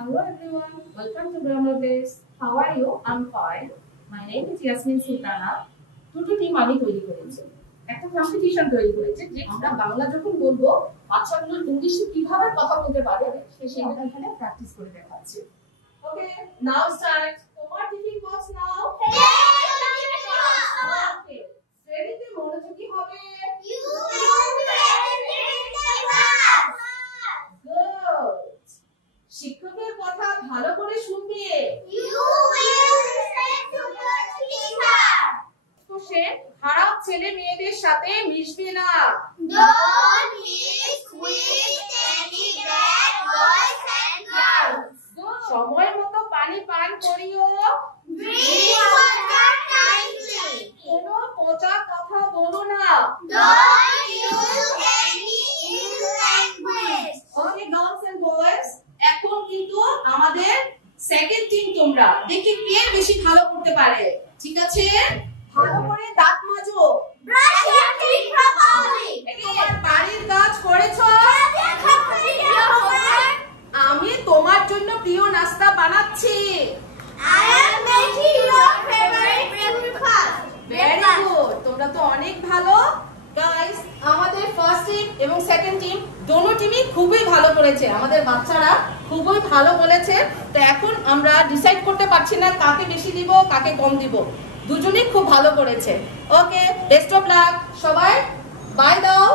Hello everyone, welcome to Grammar Base. How are you? I'm fine. My name is Yasmin Sultana. দুটো team আমি তৈরি করেছি। একটা competition তৈরি করেছি যে আমরা বাংলা যখন বলবো বাচ্চাগুলো ইংলিশে কিভাবে কথা বলতে পারে সেটা এখানে প্র্যাকটিস করে দেখাচ্ছি। ওকে, নাও স্টার্ট। তোমার টিফিন বক্স নাও। ওকে, শ্রেণীতে মনোযোগী হবে। শিক্ষকের কথা ভালো করে শুনবে। সে খারাপ ছেলে মেয়েদের সাথে মিশবে না। সময় মতো পানি পান করিও। কোনো পচা কথা বলো না। ওকে গার্লস এন্ড বয়েজ, এখন কিন্তু আমাদের সেকেন্ড টিম তোমরা দেখি কে বেশি ভালো করতে পারে। ঠিক আছে, ভালো করে দাঁত মাজো। তোমার বাড়ির কাজ করেছো? আমি তোমার জন্য প্রিয় নাস্তা বানাচ্ছি। ভেরি গুড, তোমরা তো অনেক ভালো। গাইস, আমাদের ফার্স্ট টিম এবং সেকেন্ড টিম দোনো টিমই খুবই ভালো করেছে। আমাদের বাচ্চারা খুবই ভালো বলেছে। তো এখন আমরা ডিসাইড করতে পারছি না কাকে বেশি দিব কাকে কম দিব। দুজনেই খুব ভালো করেছে। ওকে, বেস্ট অফ লাক। সবাই বাই দাও।